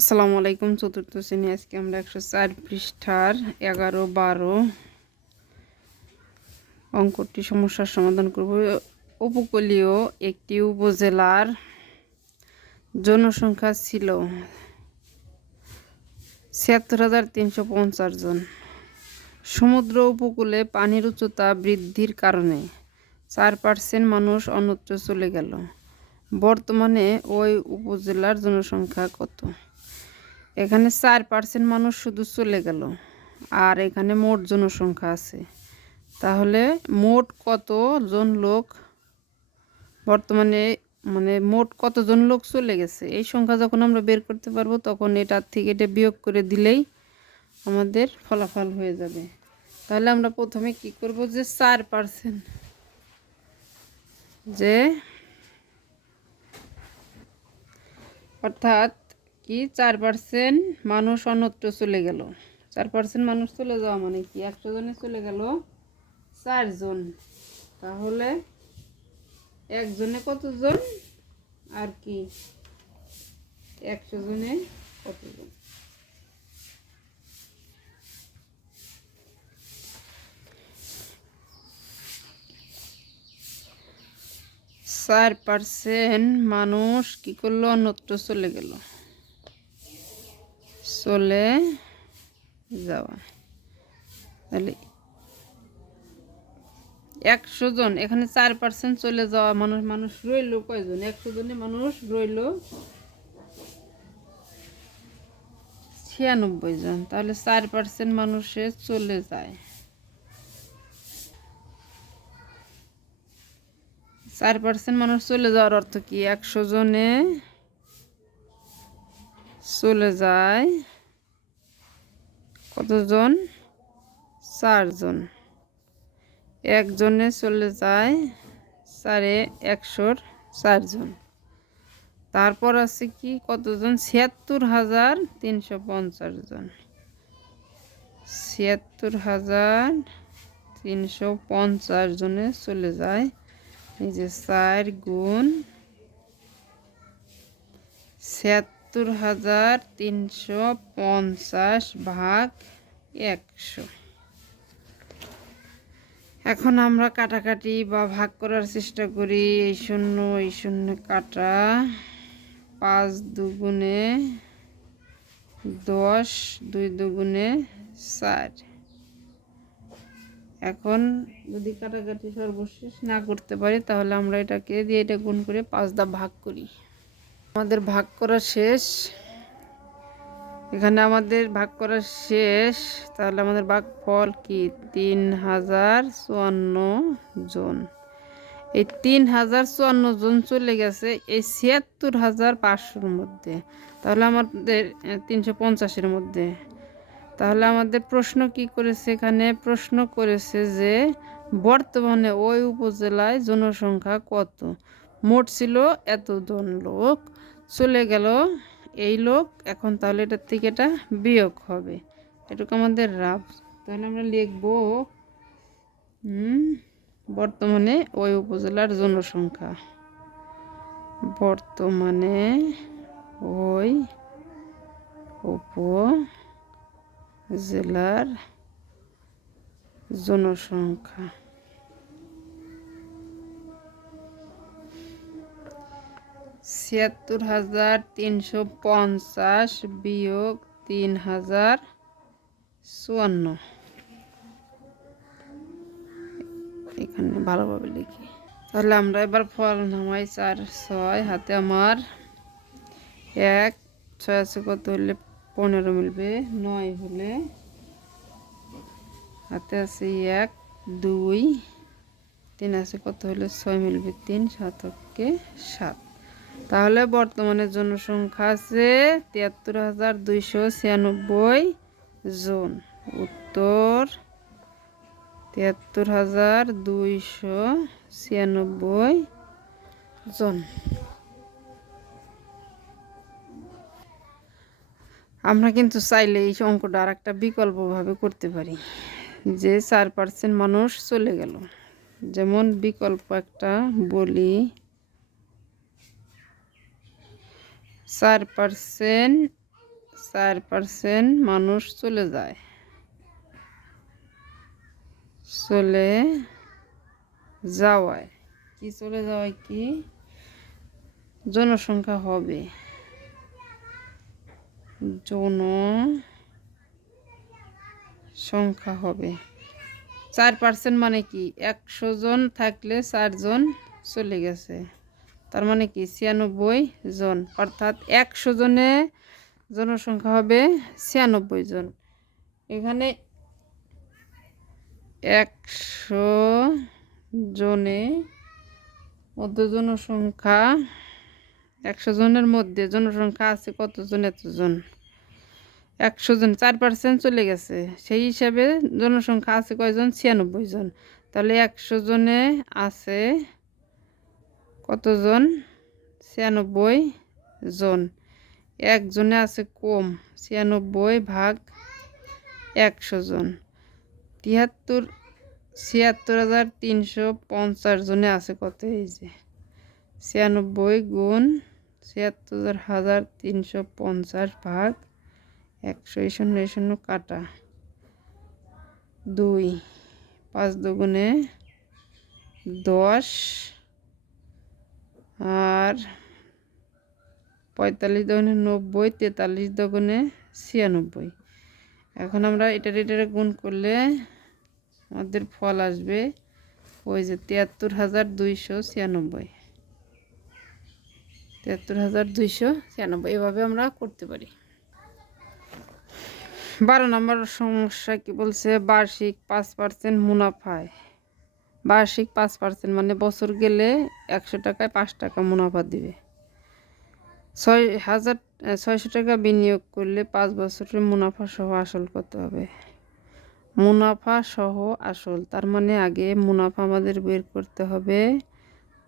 আসসালামু আলাইকুম। চতুর্থ শ্রেণী। আজকে আমরা 104 পৃষ্ঠার 11-12 অঙ্কটি সমস্যার সমাধান করব। উপকূলীয় একটি উপজেলার জনসংখ্যা ছিল ৭৬,৩৫০ জন। সমুদ্র উপকূলে পানির উচ্চতা বৃদ্ধির কারণে 4% মানুষ অন্যত্র চলে গেল। বর্তমানে ওই উপজেলার জনসংখ্যা কত? এখানে 4% মানুষ শুধু চলে গেল, আর এখানে মোট জনসংখ্যা আছে। তাহলে মোট কতজন লোক বর্তমানে, মোট কতজন লোক চলে গেছে, এই সংখ্যা যখন আমরা বের করতে পারবো তখন এটার থেকে এটা বিয়োগ করে দিলেই আমাদের ফলাফল হয়ে যাবে। তাহলে আমরা প্রথমে কি করব, যে 4%, যে অর্থাৎ কি 4% মানুষ অন্যত্র চলে গেল। 4% মানুষ চলে যাওয়া মানে কি, 100 জনে চলে গেল 4 জন। তাহলে একজনে কতজন, আর কি 100 জনে কতজন? চার পার্সেন্ট মানুষ কি করলো, অন্যত্র চলে গেল। চলে যাওয়া, তাহলে 100 জন, এখানে 4% চলে যাওয়া মানুষ রইল কয়জন? 100 জনে মানুষ রইল 96 জন। তাহলে 4% মানুষে চলে যায়। 4% মানুষ চলে যাওয়ার অর্থ কি, 100 জনে চলে যায় কতজন? 4 জন। একজনে চলে যায় 100 জন। তারপর আছে কি কতজন? 76,350 জন। 76,350 জনে চলে যায়। এই যে 4 গুণ 76,350 ভাগ 100। এখন আমরা কাটাকাটি বা ভাগ করার চেষ্টা করি। এই শূন্য কাটা, 5 দুগুণে 10, 2 দুগুণে 4। এখন যদি কাটাকাটি সর্বশেষ না করতে পারি তাহলে আমরা এটাকে দিয়ে এটা গুণ করে 5 দা ভাগ করি। আমাদের ভাগ করা শেষ। এখানে আমাদের ভাগ করা শেষ। তাহলে আমাদের ভাগফল কি, 3054 জন। এই 3054 জন চলে গেছে এই 76,500-র মধ্যে। তাহলে আমাদের 350-এর মধ্যে। তাহলে আমাদের প্রশ্ন কি করেছে, এখানে প্রশ্ন করেছে যে বর্তমানে ওই উপজেলায় জনসংখ্যা কত। মোট ছিল এতজন লোক, চলে গেল এই লোক। এখন তাহলে এটার থেকে এটা বিয়োগ হবে, এটুকু আমাদের রাফ। তাহলে আমরা লিখব বর্তমানে ওই উপজেলার জনসংখ্যা। বর্তমানে ওই উপজেলার জনসংখ্যা। 76,350 বিয়োগ 3054। এখানে ভালোভাবে লিখি। তাহলে আমরা এবার ফল নামাই। 4 6 হাতে আমার 1, 6 আছে কত হলে 15 মিলবে, 9 হলে হাতে আছে 1, 2, 3 আছে কত হলে 6 মিলবে, 3, 7 হচ্ছে 7। তাহলে বর্তমানে জনসংখ্যা আছে 73,296 জন। উত্তর 73,296 জন। আমরা কিন্তু চাইলে এই অঙ্কটা আর একটা বিকল্পভাবে করতে পারি, যে 4% মানুষ চলে গেল। যেমন বিকল্প একটা বলি, 4% 4% মানুষ চলে যায়, চলে যাওয়ায় কি চলে যাওয়ায় কি জনসংখ্যা হবে, জনসংখ্যা হবে 4% মানে কি 100 জন থাকলে 4 জন চলে গেছে, তার মানে কি 96 জন, অর্থাৎ 100 জনে জনসংখ্যা হবে 96 জন। এখানে 100 জনে মধ্যে জনসংখ্যা 100 জনের মধ্যে জনসংখ্যা আছে কতজন, এতজন 100 জন, 4% চলে গেছে, সেই হিসাবে জনসংখ্যা আছে কয়জন, 96 জন। তাহলে 100 জনে আছে কতজন, 96 জন। একজনে আছে কম, 96 ভাগ 100 জন, 76,350 জনে আছে কত, এই যে 96 গুণ 76,350 ভাগ 100, এই শূন্য কাটা 2, 5 দুগুণে 10 আর 45 দুগুণে 90, 43 দুগুণে 96। এখন আমরা এটারে গুণ করলে আমাদের ফল আসবে ওই যে 73,296, 73,296। এভাবে আমরা করতে পারি। 12 নম্বর সমস্যা কি বলছে, বার্ষিক 5% মুনাফায়, বার্ষিক 5% মানে বছর গেলে 100 টাকায় 5 টাকা মুনাফা দিবে। 6,600 টাকা বিনিয়োগ করলে 5 বছরের মুনাফা সহ আসল কত হবে। মুনাফা সহ আসল, তার মানে আগে মুনাফা আমাদের বের করতে হবে,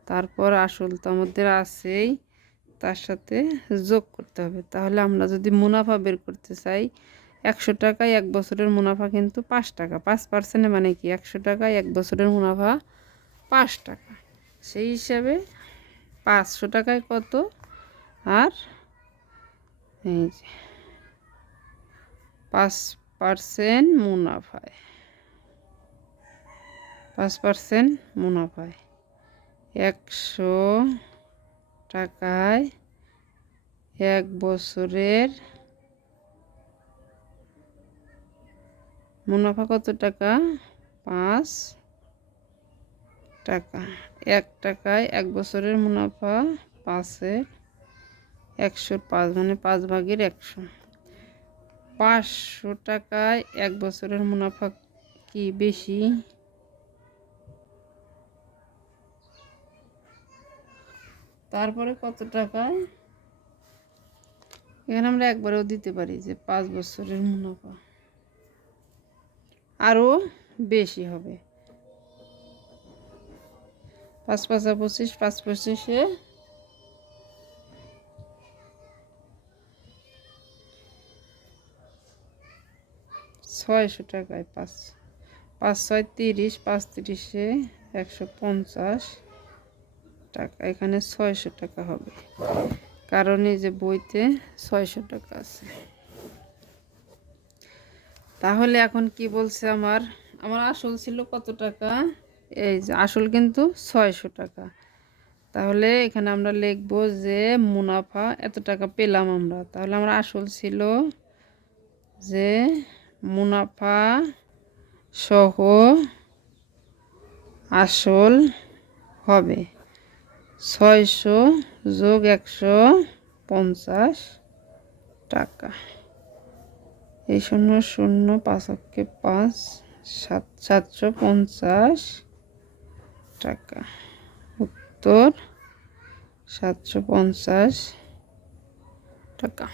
তারপর আসল তো আমাদের আছেই, তার সাথে যোগ করতে হবে। তাহলে আমরা যদি মুনাফা বের করতে চাই, 100 টাকায় 1 বছরের মুনাফা কিন্তু 5 টাকা, 5% মানে কি 100 টাকায় 1 বছরের মুনাফা 5 টাকা, সেই হিসাবে 500 টাকায় কত, আর এই যে 5% মুনাফায়, 5% মুনাফায় 100 টাকায় 1 বছরের মুনাফা কত টাকা, 5 টাকা। 1 টাকায় 1 বছরের মুনাফা 5-এর 105 মানে 5 ভাগের 100। 500 টাকায় 1 বছরের মুনাফা কি বেশি, তারপরে কত টাকায়, এখানে আমরা একবারেও দিতে পারি যে 5 বছরের মুনাফা আরও বেশি হবে। 5 5 25, 5 25-এ 600 টাকায় 5 5 6 30, 5 30-এ 150 টাকা, এখানে 600 টাকা হবে, কারণ এই যে বইতে 600 টাকা আছে। তাহলে এখন কি বলছে, আমার আসল ছিল কত টাকা, এই যে আসল কিন্তু 600 টাকা। তাহলে এখানে আমরা লিখব যে মুনাফা এত টাকা পেলাম আমরা, তাহলে আমরা আসল ছিল যে মুনাফা সহ আসল হবে 600 যোগ 150 টাকা, এই 0 0 5 অক্ষে 5, 750 টাকা। উত্তর 750 টাকা।